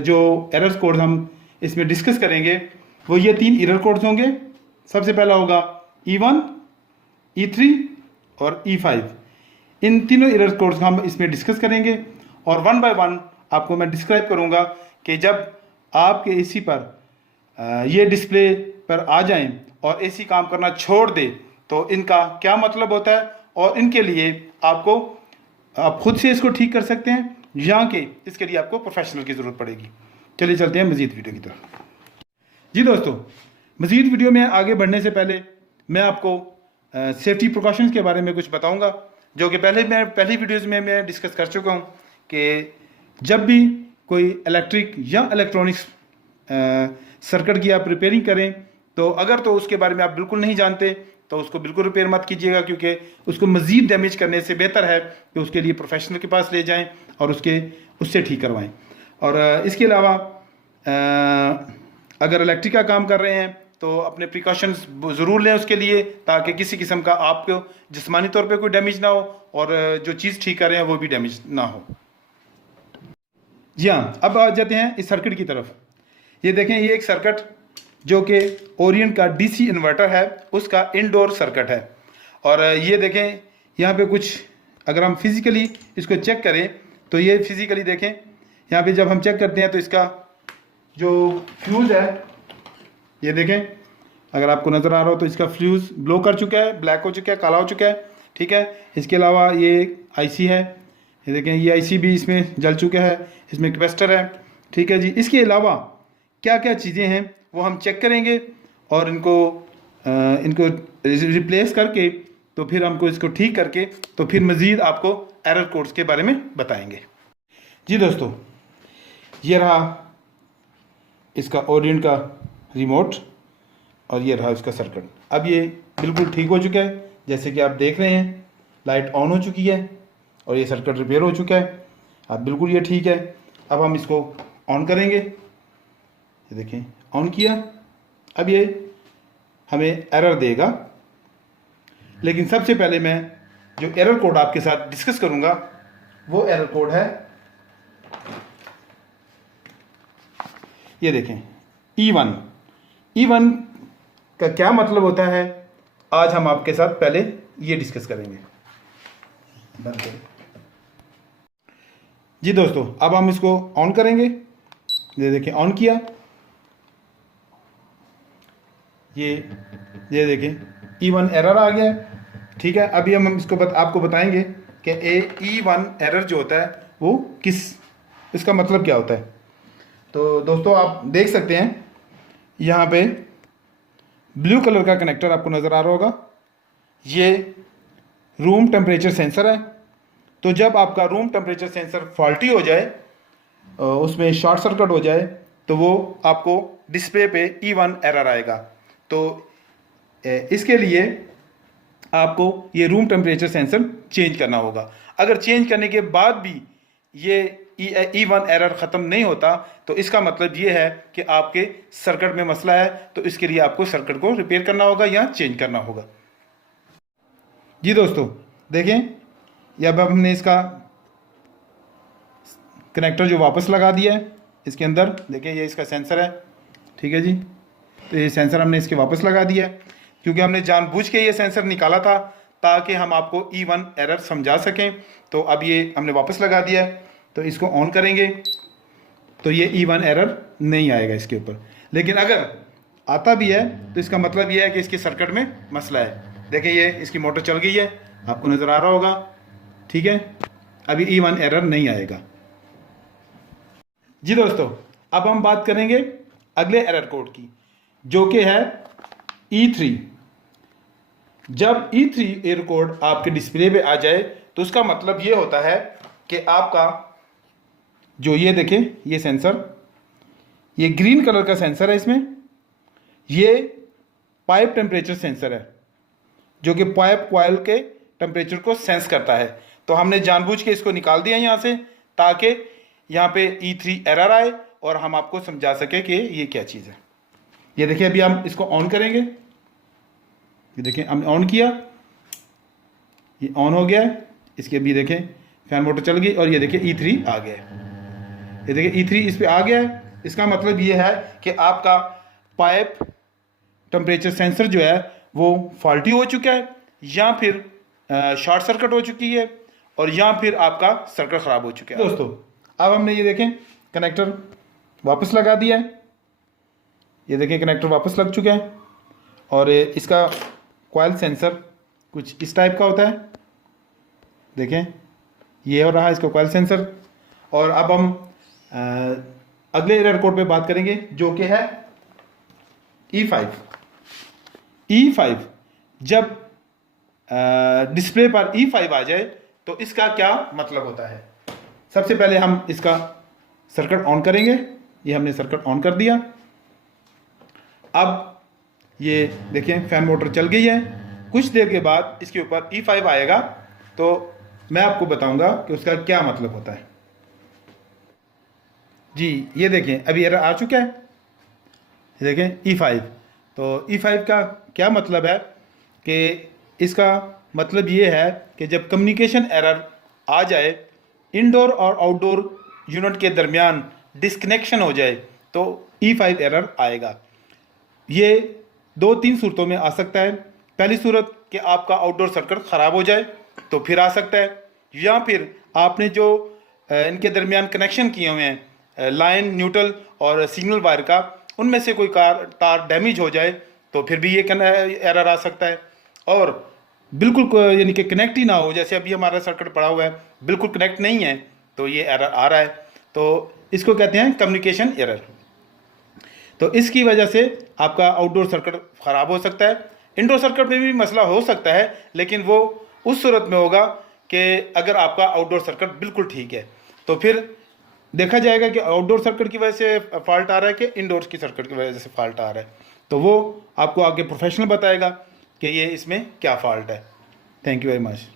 जो error code हम इसमें डिस्कस करेंगे वो ये 3 एरर कोड्स होंगे। सबसे पहला होगा E1, E3 और E5। इन तीनों एरर कोड्स हम इसमें डिस्कस करेंगे और वन बाय वन आपको मैं डिस्क्राइब करूंगा कि जब आपके एसी पर ये डिस्प्ले पर आ जाएं और एसी काम करना छोड़ दे तो इनका क्या मतलब होता है और इनके लिए आपको आप खुद से इसको ठीक कर सकते हैं या कि इसके लिए आपको प्रोफेशनल की ज़रूरत पड़ेगी। चलिए चलते हैं मज़ीद वीडियो की तरफ। जी दोस्तों, मज़ीद वीडियो में आगे बढ़ने से पहले मैं आपको सेफ्टी प्रिकॉशंस के बारे में कुछ बताऊंगा, जो कि पहली वीडियोज़ में मैं डिस्कस कर चुका हूं कि जब भी कोई इलेक्ट्रिक या इलेक्ट्रॉनिक्स सर्किट की आप रिपेयरिंग करें तो अगर तो उसके बारे में आप बिल्कुल नहीं जानते तो उसको बिल्कुल रिपेयर मत कीजिएगा, क्योंकि उसको मज़ीद डैमेज करने से बेहतर है कि उसके लिए प्रोफेशनल के पास ले जाएं और उससे ठीक करवाएं। और इसके अलावा अगर इलेक्ट्रिक का काम कर रहे हैं तो अपने प्रिकॉशंस ज़रूर लें उसके लिए, ताकि किसी किस्म का आपको जिस्मानी तौर पे कोई डैमेज ना हो और जो चीज़ ठीक कर रहे हैं वो भी डैमेज ना हो। जी हाँ, अब आ जाते हैं इस सर्किट की तरफ। ये देखें, ये एक सर्किट जो कि ओरिएंट का डीसी इन्वर्टर है, उसका इनडोर सर्किट है। और ये देखें यहाँ पे कुछ, अगर हम फिज़िकली इसको चेक करें तो ये फिज़िकली देखें, यहाँ पे जब हम चेक करते हैं तो इसका जो फ्यूज़ है, ये देखें, अगर आपको नज़र आ रहा हो तो इसका फ्यूज़ ब्लो कर चुका है, ब्लैक हो चुका है, काला हो चुका है। ठीक है, इसके अलावा ये आईसी है, ये देखें, ये आईसी भी इसमें जल चुका है, इसमें कैपेसिटर है। ठीक है जी, इसके अलावा क्या क्या चीज़ें हैं वो हम चेक करेंगे और इनको रिप्लेस करके तो फिर हमको इसको ठीक करके तो फिर मज़ीद आपको एरर कोड्स के बारे में बताएंगे। जी दोस्तों, ये रहा इसका ओरिएंट का रिमोट और ये रहा इसका सर्किट। अब ये बिल्कुल ठीक हो चुका है, जैसे कि आप देख रहे हैं, लाइट ऑन हो चुकी है और ये सर्किट रिपेयर हो चुका है। अब बिल्कुल ये ठीक है। अब हम इसको ऑन करेंगे, ये देखें, ऑन किया। अब ये हमें एरर देगा, लेकिन सबसे पहले मैं जो एरर कोड आपके साथ डिस्कस करूंगा वो एरर कोड है, ये देखें, E1। E1 का क्या मतलब होता है आज हम आपके साथ पहले ये डिस्कस करेंगे। जी दोस्तों, अब हम इसको ऑन करेंगे, ये देखें, ऑन किया। ये देखें, E1 एरर आ गया है। ठीक है, अभी हम इसको आपको बताएंगे कि E1 एरर जो होता है वो इसका मतलब क्या होता है। तो दोस्तों, आप देख सकते हैं यहाँ पे ब्लू कलर का कनेक्टर आपको नज़र आ रहा होगा, ये रूम टेम्परेचर सेंसर है। तो जब आपका रूम टेम्परेचर सेंसर फॉल्टी हो जाए, उसमें शॉर्ट सर्किट हो जाए, तो वो आपको डिस्प्ले पे E1 एरर आएगा। तो इसके लिए आपको ये रूम टेम्परेचर सेंसर चेंज करना होगा। अगर चेंज करने के बाद भी ये E1 एरर ख़त्म नहीं होता तो इसका मतलब ये है कि आपके सर्किट में मसला है, तो इसके लिए आपको सर्किट को रिपेयर करना होगा या चेंज करना होगा। जी दोस्तों, देखें, अब हमने इसका कनेक्टर जो वापस लगा दिया है इसके अंदर, देखें, ये इसका सेंसर है। ठीक है जी, तो ये सेंसर हमने इसके वापस लगा दिया है, क्योंकि हमने जानबूझ के ये सेंसर निकाला था ताकि हम आपको E1 एरर समझा सकें। तो अब ये हमने वापस लगा दिया है, तो इसको ऑन करेंगे तो ये E1 एरर नहीं आएगा इसके ऊपर। लेकिन अगर आता भी है तो इसका मतलब ये है कि इसके सर्किट में मसला है। देखिए, ये इसकी मोटर चल गई है, आपको नज़र आ रहा होगा। ठीक है, अभी E1 एरर नहीं आएगा। जी दोस्तों, अब हम बात करेंगे अगले एरर कोड की, जो कि है E3। जब E3 एरर कोड आपके डिस्प्ले पे आ जाए तो उसका मतलब ये होता है कि आपका जो, ये देखें, ये सेंसर, ये ग्रीन कलर का सेंसर है, इसमें ये पाइप टेम्परेचर सेंसर है जो कि पाइप कॉइल के टेम्परेचर को सेंस करता है। तो हमने जानबूझ के इसको निकाल दिया यहाँ से ताकि यहाँ पे E3 एरर आए और हम आपको समझा सके कि ये क्या चीज़ है। ये देखिए, अभी हम इसको ऑन करेंगे, ये देखें, हमने ऑन किया, ये ऑन हो गया है। इसके अभी देखें फैन मोटर चल गई और ये देखिए E3 आ गया है। ये देखिए E3 इस पे आ गया है। इसका मतलब ये है कि आपका पाइप टेम्परेचर सेंसर जो है वो फॉल्टी हो चुका है, या फिर शॉर्ट सर्किट हो चुकी है, और या फिर आपका सर्किट ख़राब हो चुका है। दोस्तों अब हमने ये देखें कनेक्टर वापस लगा दिया है। ये देखें कनेक्टर वापस लग चुका है, और इसका कॉइल सेंसर कुछ इस टाइप का होता है। देखें ये हो रहा है इसका कॉइल सेंसर। और अब हम अगले एरर कोड पे बात करेंगे जो कि है E5। E5 जब डिस्प्ले पर E5 आ जाए तो इसका क्या मतलब होता है। सबसे पहले हम इसका सर्किट ऑन करेंगे। ये हमने सर्किट ऑन कर दिया। अब ये देखें फैन मोटर चल गई है। कुछ देर के बाद इसके ऊपर E5 आएगा तो मैं आपको बताऊंगा कि उसका क्या मतलब होता है। जी ये देखें अभी एरर आ चुका है। ये देखें E5। तो E5 का क्या मतलब है कि इसका मतलब ये है कि जब कम्युनिकेशन एरर आ जाए, इंडोर और आउटडोर यूनिट के दरमियान डिस्कनेक्शन हो जाए तो E5 एरर आएगा। ये 2-3 सूरतों में आ सकता है। पहली सूरत कि आपका आउटडोर सर्किट ख़राब हो जाए तो फिर आ सकता है, या फिर आपने जो इनके दरमियान कनेक्शन किए हुए हैं लाइन, न्यूट्रल और सिग्नल वायर का, उनमें से कोई तार डैमेज हो जाए तो फिर भी ये एरर आ सकता है। और बिल्कुल यानी कि कनेक्ट ही ना हो, जैसे अभी हमारा सर्किट पड़ा हुआ है बिल्कुल कनेक्ट नहीं है, तो ये एरर आ रहा है। तो इसको कहते हैं कम्युनिकेशन एरर। तो इसकी वजह से आपका आउटडोर सर्किट ख़राब हो सकता है। इंडोर सर्किट में भी मसला हो सकता है, लेकिन वो उस सूरत में होगा कि अगर आपका आउटडोर सर्किट बिल्कुल ठीक है, तो फिर देखा जाएगा कि आउटडोर सर्किट की वजह से फॉल्ट आ रहा है कि इंडोर की सर्किट की वजह से फॉल्ट आ रहा है। तो वो आपको आगे प्रोफेशनल बताएगा कि ये इसमें क्या फॉल्ट है। Thank you very much.